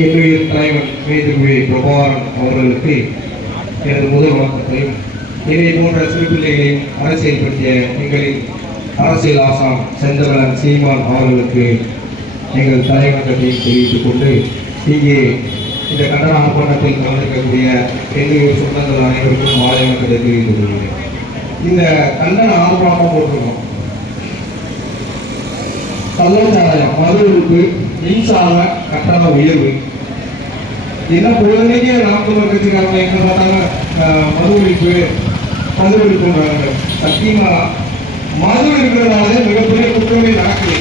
என்னுடைய தலைவன் மேதிர்வே பிரபாகரன் அவர்களுக்கு எனது முதல் வணக்கத்தையும் இதை போன்ற சிறு பிள்ளைகளையும் பற்றிய எங்களின் அரசியல் ஆசாம் செந்தவரன் சீமான் அவர்களுக்கு எங்கள் தலைவணக்கத்தையும் தெரிவித்துக் கொண்டு இங்கே இந்த கண்டன ஆர்ப்பாட்டத்தில் கலந்திருக்கக்கூடிய எங்களுடைய சொந்தங்கள் அனைவருக்கும் மாலை வணக்கத்தை தெரிவித்துக் கொள்கிறேன். இந்த கண்டன ஆர்ப்பாட்டம் போட்டிருக்கோம். கள்ளச்சாராயம் மதுவிற்கு மின்சார கட்டண உயர்வு. என்ன பொழுதுலேயே நாமக்கல் தமிழர் கட்சிக்காரங்க எங்க பார்த்தாங்க மது ஒழிப்பு மது ஒழிப்புன்றாங்க சத்தியமா? மது மிகப்பெரிய குற்றமே நடக்குது.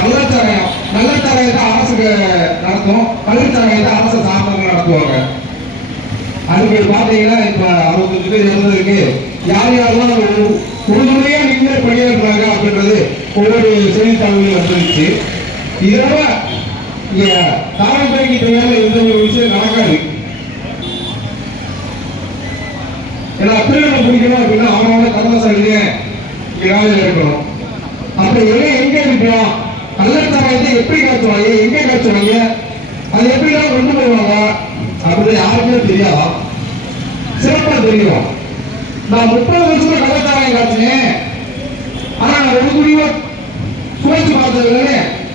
கள்ளச்சாராயம் கள்ளச்சாராயத்தை அரசு நடத்தும். கள்ளச்சாராயத்தை அரசு சார்ந்தவங்க நடத்துவாங்க. அதுக்கு பார்த்தீங்கன்னா இப்போ அறுபத்தஞ்சு பேர் இருந்ததுக்கு யார் யாரெல்லாம் ஒரு- உறுதுணையா நின்று பணியாற்றுறாங்க அப்படின்றது ஒவ்வொரு செய்தித்தாள்களையும் வந்துருச்சு. இதோட இங்க தாராபுரிக்கு தேவையான எந்த ஒரு விஷயம் நடக்காது. ஏன்னா திருமணம் பிடிக்கணும் அப்படின்னா அவனோட கர்மசாலிங்க இங்க வேலையில இருக்கணும். அப்ப எல்லாம் எங்க இருக்கலாம்? கள்ளச்சாராயத்தை எப்படி காய்ச்சுவாங்க எங்க காய்ச்சுவாங்க அது எப்படிலாம் கொண்டு போவாங்க? அப்படின்னு யாருக்குமே தெரியாதா? சிறப்பா தெரியும்? நான் முப்பது வருஷமா கள்ளச்சாராயம் காய்ச்சினேன் ஆனா நான் ஒரு குடிவா சுவைச்சு பார்த்ததுல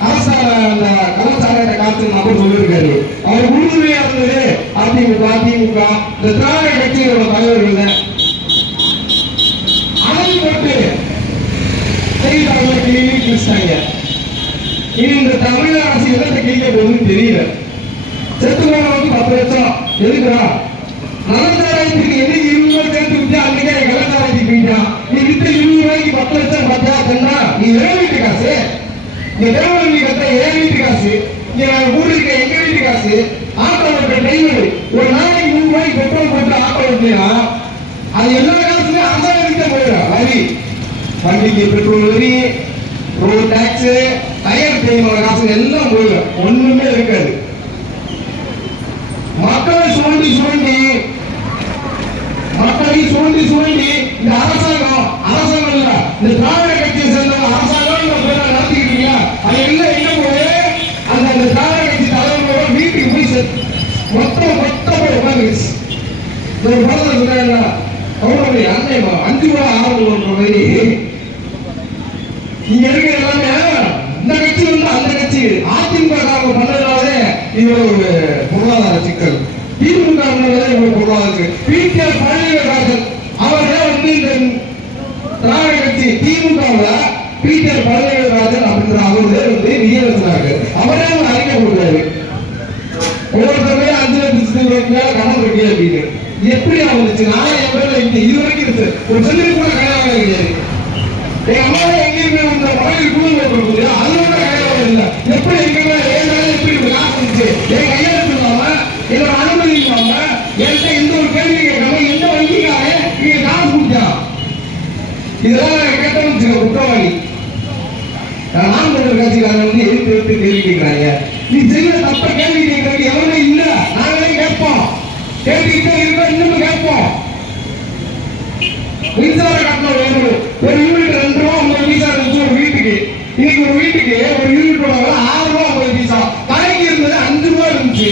அரசாங்க அந்த கள்ளச்சாராயத்தை நபர் சொல்லியிருக்காரு. அவர் உறுதுணையா இருந்தது அதிமுக அதிமுக இந்த திராவிட கட்சிகளோட தலைவர்கள் போட்டு கிளி கிழிச்சிட்டாங்க இனி இந்த தமிழக அரசு எதை கிழிக்க போகுதுன்னு தெரியல. செத்து போனவனுக்கு பத்து லட்சம். எதுக்குறா நலச்சாராயத்துக்கு என்னைக்கு நீ தேவன் நீ கத்த என் வீட்டு காசு நீ நான் ஊர்ல இருக்க எங்க வீட்டு காசு ஆட்டோ ஓட்டுற டிரைவர் ஒரு நாளைக்கு நூறு ரூபாய்க்கு பெட்ரோல் போட்டு ஆட்டோ ஓட்டினா அது எல்லா காசுமே அரசாங்கத்துக்கு தான் போயிடும் வரி. வண்டிக்கு பெட்ரோல் வரி. ரோடு டாக்ஸ் டயர் தேய்மான காசு எல்லாம் போயிடும். ஒண்ணுமே இருக்காது. மக்களை சுரண்டி சுரண்டி மக்களை சுரண்டி சுரண்டி இந்த அரசாங்கம் அரசாங்கம் இல்ல இந்த திராவிட கட்சியை சேர்ந்த அரசாங்கம் இந்த பேரை நடத்திக்கிட்டு இருக்கீங்க அது எல்லாம் எங்க போய் அந்த அந்த திராவிட கட்சி தலைவர்களோட வீட்டுக்கு போய் செ- மொத்தம் ஒரு அன்னை அஞ்சு ரூபா மாதிரி. இங்க இருக்க எல்லாமே இந்த கட்சி வந்து அந்த கட்சி. அதிமுக பண்ணதுனாலே இது ஒரு பொருளாதார சிக்கல். திமுக பண்ணதுனால பொருளாதார பிடிஆர் பழனிவேல்ராஜன் அவரே வந்து இந்த திராவிட கட்சி திமுகவுல பிடிஆர் பழனிவேல்ராஜன் அப்படின்ற அவரே வந்து நியமிச்சாங்க அவரே ஒரு அறிக்கை கொடுத்தாரு மேல கடன் இருக்கு அப்படின்னு எப்படி வந்துச்சு என் பேர்ல இது வரைக்கும் இருக்கு. ஒரு செல்லுக்கு கூட கடன் கிடையாது. எங்க அம்மாவே எங்கேயுமே குடும்பம் அது கூட எப்படி எப்படி இப்படி காசு என் கையெழுத்து இல்லாம என்னோட அனுமதி இல்லாம என்கிட்ட எந்த ஒரு கேள்வி கேட்காம எந்த வங்கிக்காக நீங்க காசு கொடுத்தான் இதெல்லாம் கேட்டவங்க குற்றவாளி. நான் தமிழர் கட்சிக்காரங்க வந்து கேள்வி கேட்கிறாங்க. நீ செய்ய தப்ப கேள்வி கேட்டுக்கிட்டே இருக்கோம் இன்னும் கேட்போம் மின்சார கட்டணம் வேணும் ஒரு யூனிட் ரெண்டு ரூபா ஐம்பது பைசா இருந்துச்சு ஒரு வீட்டுக்கு இன்னைக்கு ஒரு வீட்டுக்கு ஒரு யூனிட் விலை ஆறு ரூபா ஐம்பது பைசா கடைக்கு இருந்தது அஞ்சு ரூபா இருந்துச்சு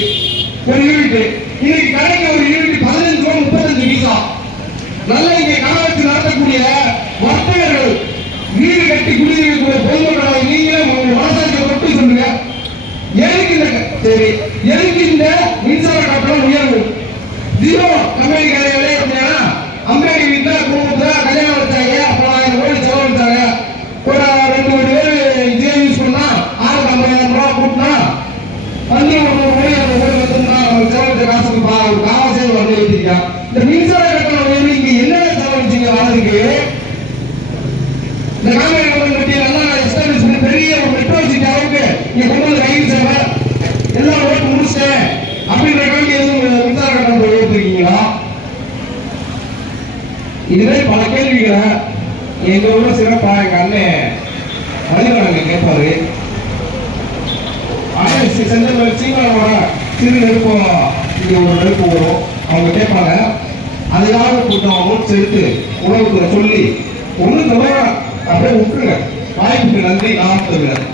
ஒரு யூனிட் இன்னைக்கு கடைக்கு ஒரு யூனிட் பதினஞ்சு ரூபா முப்பத்தஞ்சு பைசா நல்ல இங்க கடை வச்சு நடத்தக்கூடிய வர்த்தகர்கள் வீடு கட்டி குடியிருக்கக்கூடிய பொதுமக்களை நீங்களே உங்க மனசாட்சியை மட்டும் சொல்லுங்க எதுக்கு இந்த சரி எதுக்கு இந்த மின்சார கட்டணம் உயர்வு ஜீரோ கம்பெனி கடைகளே அப்படின்னா அம்பேடி வீட்டுல குடும்பத்துல கல்யாணம் வச்சாங்க அப்புறம் ஆயிரம் கோடி செலவழிச்சாங்க ஒரு ரெண்டு கோடி பேர் ஜியோ யூஸ் பண்ணா ஆறு ஐம்பதாயிரம் ரூபாய் கூட்டினா வந்து ஒரு நூறு கோடி அந்த கோடி வந்துருந்தா செலவழிச்ச காசுக்கு பா ஒரு காவாசியம் வந்து எழுதிருக்கான் இந்த மின்சார கட்டணம் உயர்வு இங்க என்ன செலவழிச்சீங்க வாரதுக்கு இந்த காவேரி கம்பெனி பற்றி நல்லா எஸ்டாப்ளிஷ் பண்ணி பெரிய ஒரு மெட்ரோ சிட்டி அளவுக்கு இங்க கொண்டு வந்து ரயில் சேவை எல்லாம் ஓட்டு முடிச்சிட்டேன் அப்படின்ற வேண்டி எதுவும் மின்சார கட்டணம் உயர்த்திருக்கீங்களா இதுவே பல கேள்விகளை எங்க ஊர்ல சிறப்பா எங்க அண்ணன் மதிவரங்க கேட்பாரு. ஆயிரத்தி செஞ்ச சீமானோட சிறு நெருப்பம் இங்க ஒரு நெருப்பு வரும். அவங்க கேட்பாங்க. அதுக்காக கூட்டம் நோட்ஸ் எடுத்து உணவுத்துறை சொல்லி ஒண்ணு தவிர அப்படியே விட்டுருங்க. வாய்ப்புக்கு நன்றி நான் தருகிறேன்.